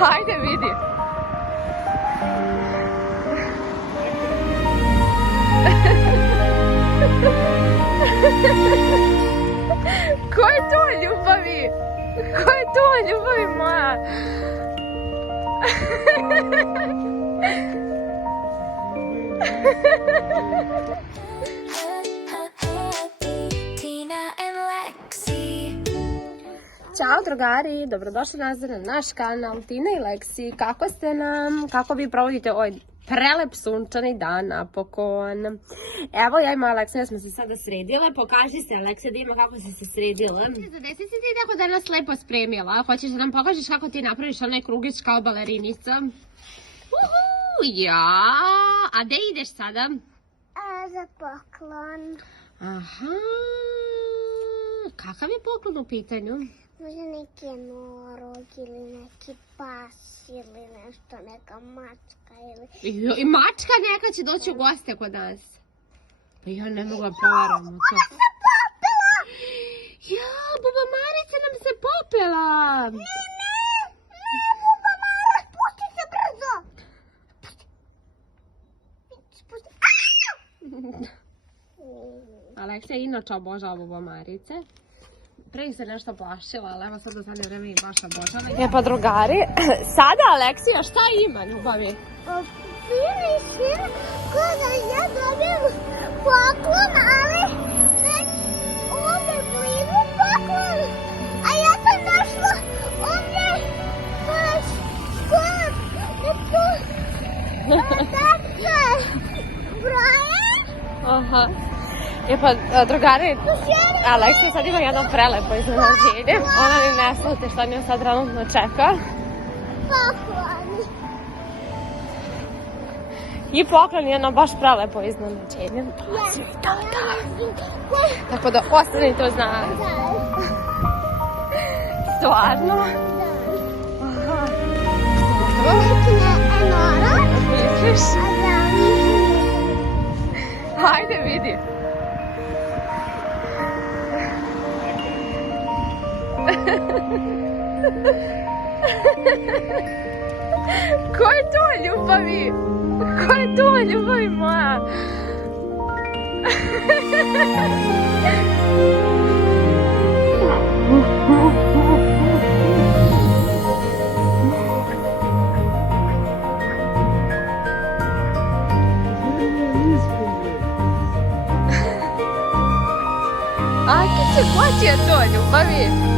Hajde, vidi. Ko je to, ljubavi? Ko je to, ljubavi moja? Ćao drugari, dobrodošli nazad na naš kanal Tina i Leksi. Kako ste nam? Kako vi provodite ovaj prelep sunčani dan napokon? Evo ja i moja Leksija smo se sada sredile. Pokaži se Leksija da ima kako si se sredila. Za 10 si ti tako danas lepo spremila. Hoćeš da nam pokažeš kako ti napraviš onaj krugić kao balerinica? Ja, a gde ideš sada? Za poklon. Aha, kakav je poklon u pitanju? Možda neki jednorog ili neki pas ili nešto, neka mačka ili... I mačka neka će doći u goste kod nas. Pa ja ne mogu poveram u to. Ona se popela! Ja, Buba Marica nam se popela! Ne, Buba Mara, spusti se brzo! Spusti. Aleksija inače obožava Buba Marice. Pre se nešto plašila, ali evo sad u zadnje vreme i baš obožava. E pa drugari, sada Aleksija šta ima, ljubavi? Vidi kada ja dobijem poklon, ali već ovdje blizu poklon. A ja sam našla ovdje baš skoro tačka broja. Aha. E pa, drugari, Aleksija sad ima jedno prelepo iznenađenje. Ona ni ne slute što nju sad trenutno čeka. Poklon. I poklon je jedno baš prelepo iznenađenje. Tako da ostanite uz nas. Stvarno? Aha. Misliš? Hajde, vidi. Ko je to, ljubavi? Ko je to, ljubavi moja? Ko ti je to, ljubavi?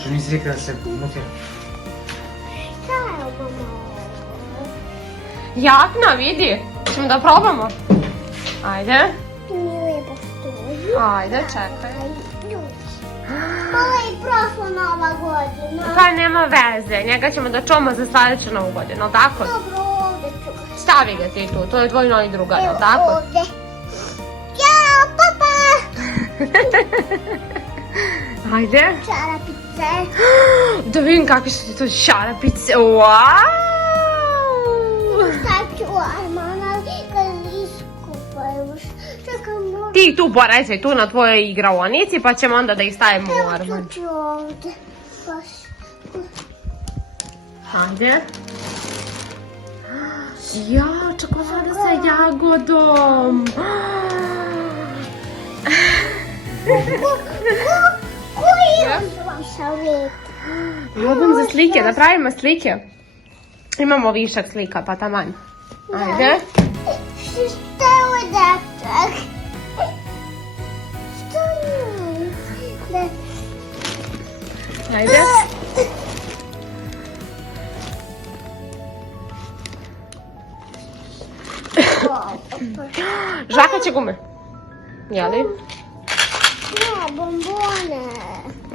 Što nisi rekla da se mutira? Jakna, vidi. Ćemo da probamo. Ajde. Lijepo stoji. Ajde, čekaj. Ovo je i prošla Nova godina. Pa nema veze, njega ćemo da čuvamo za sljedeću Novu godinu, tako? Dobro, ovdje čuvaš. Stavi ga ti tu, to je tvoj novi drugar, Evo tako? ovdje. Ćao, papa! Ajde. Čarapice. Da vidim kakve su ti to šarapice, wow! Sad ću Armana kad iskupaju. Čekaj, možda... Ti tu porezaj tu na tvojoj igraonici pa ćemo onda da ih stavimo u arman. Evo ću ovdje. Baš. Ajde. Ja, čokolada sa jagodom. Koji je šalet? Ljubim za slike, da pravimo slike. Imamo višak slika, pa taman. Ajde. Šta je ovo dečak? Što je? Ajde. Žakaće gume. Jeli? Ne, bombone.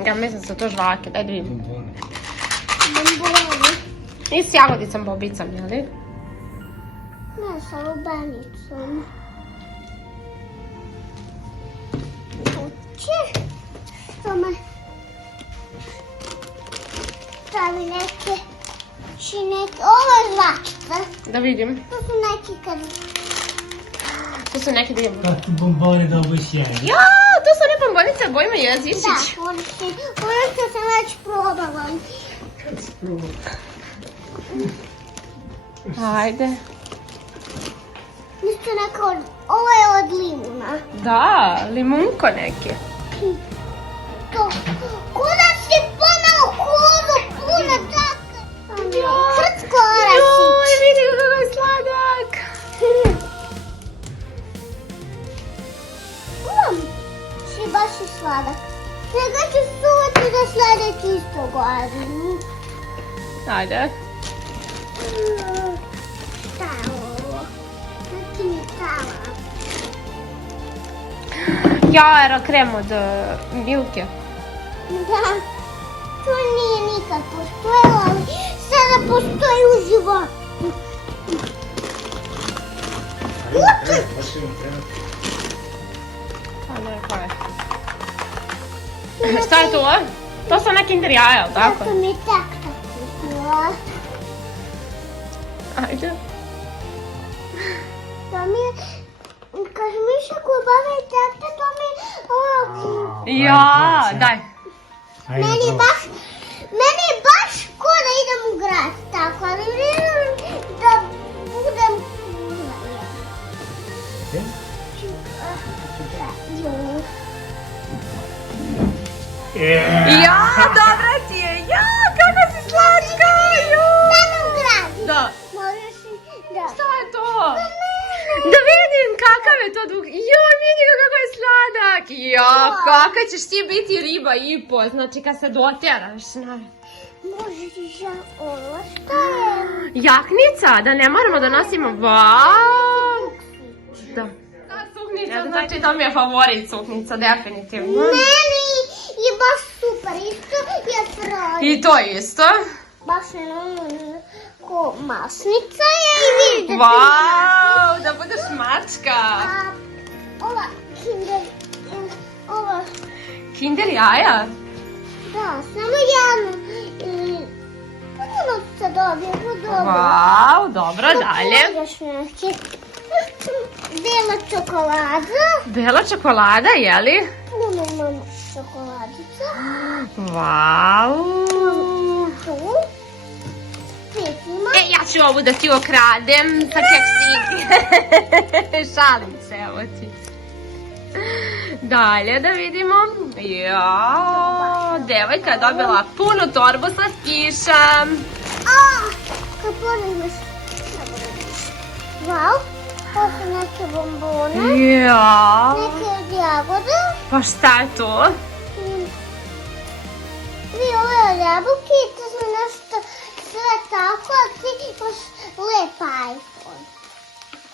Ja mislim da su to žvake, daj da vidim. Bombone. I s jagodicom bobicom, jeli? Ne, sa lubenicom. Uče. Što me... Stavi neke još i neke, ovo je žvačica. Da vidim. To su neki kad... To su neki da imamo. Kako bombone da obojšćenje. Ja, to su one bombonice bojima jezičić. Da, ono što sam već probala. Ajde. Isto neka od... Ovo je od limuna. Da, limunko neki. To, kuda si pomalo kozu, puno tako. Srtko orašić. Joj, vidi kako je sladak. Si baš i sladak. Sada ću suvati za sljedeći isto godinu. Ajde. Šta je ovo? Neki mi tava. Ja, era krem od Milke. Da, to nije nikad postojalo, ali sada postoji u životu. A ne, ko je? Šta je to? To su neke Kinder jaja, jel tako? Tako mi takta kupila. Ajde. To mi je, kad Miša kubava i takta, to mi je ovo. Ja, daj. Meni je baš ko da idem u grad, tako, ali želim da budem Ja, dobra ti je. Ja, kako si slatka. Stanu u grad. Da. Možeš i da. Šta je to? Da vidim kakav je to dug. Joj, vidi ga kako je sladak. Ja, kakav ćeš ti biti riba i po. Znači kad se dotjeraš. Možeš i ja ovo. Šta je? Jaknica, da ne moramo da nosimo. Vau. Da. Ta suknica, znači to mi je favorit suknica, definitivno. Meni je baš super, isto je fraj. I to isto. Baš je ono ko masnica je i vidite. Vau, da budeš mačka. Ova Kinder, ova, Kinder jaja. da, samo jedno. Puno se dobije, dobro. Vau, dobro, dalje. Još neki. Bela čokolada. Bela čokolada, jeli? Puno imam čokoladica. Vau. Tu. Spet ima. Ja ću ovu da ti okradem sa keksiki. Šalim se, evo ti. Dalje da vidimo. Jao, devojka je dobila punu torbu slatkiša. Kad podigneš. Wow. To su neke bombone. Jao. Neke od jagode. Pa šta je to? Ove jabuke i to su nešto sve tako, a ti imaš lep iPhone.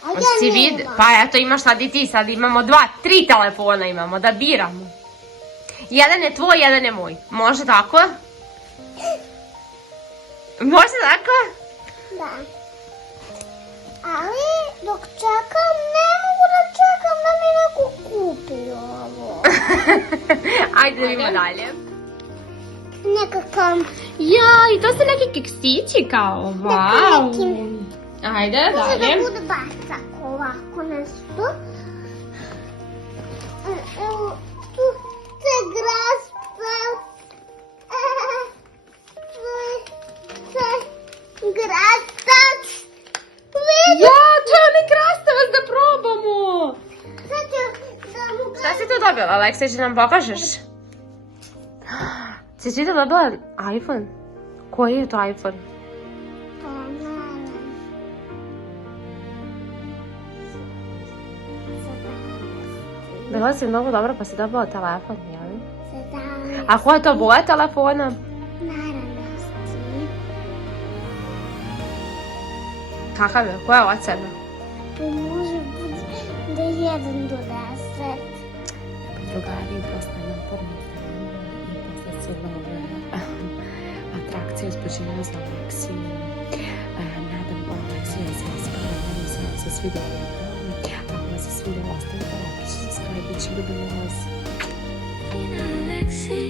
A ja Si vid? nemam. Pa eto imaš sad i ti, sad imamo 2, 3 telefona imamo, da biramo. Jedan je tvoj, jedan je moj. Može tako? Može tako? Da. Ali dok čekam, ne mogu da čekam da mi neko kupi ovo. Ajde da vidimo dalje. Nekakav, Ja, i to su neki keksići kao, vau. Ajde, može dalje. da bude baš tako ovako nešto. Evo, tu se graspa. Gratac. Ja, to je onaj krastavac da probamo. Sad ću da mu Šta si tu dobila, Aleksa, će nam pokažeš? Si ti to dobila iPhone? Koji je to iPhone? Bila si mnogo dobra pa si dobila telefon, jel? A koja je to boja telefona? Kakav je? Koja je ocena? Može biti da 1 do 10. Drugari, posle napornih dana i posle cijele ove atrakcije uzbuđenja za Aleksiju. Nadam Aleksiju da se ispala, nadam se da se svidio ovaj dan. Ako vam se svidio, ostavite like, subscribe, ljubimo vas. Alexi.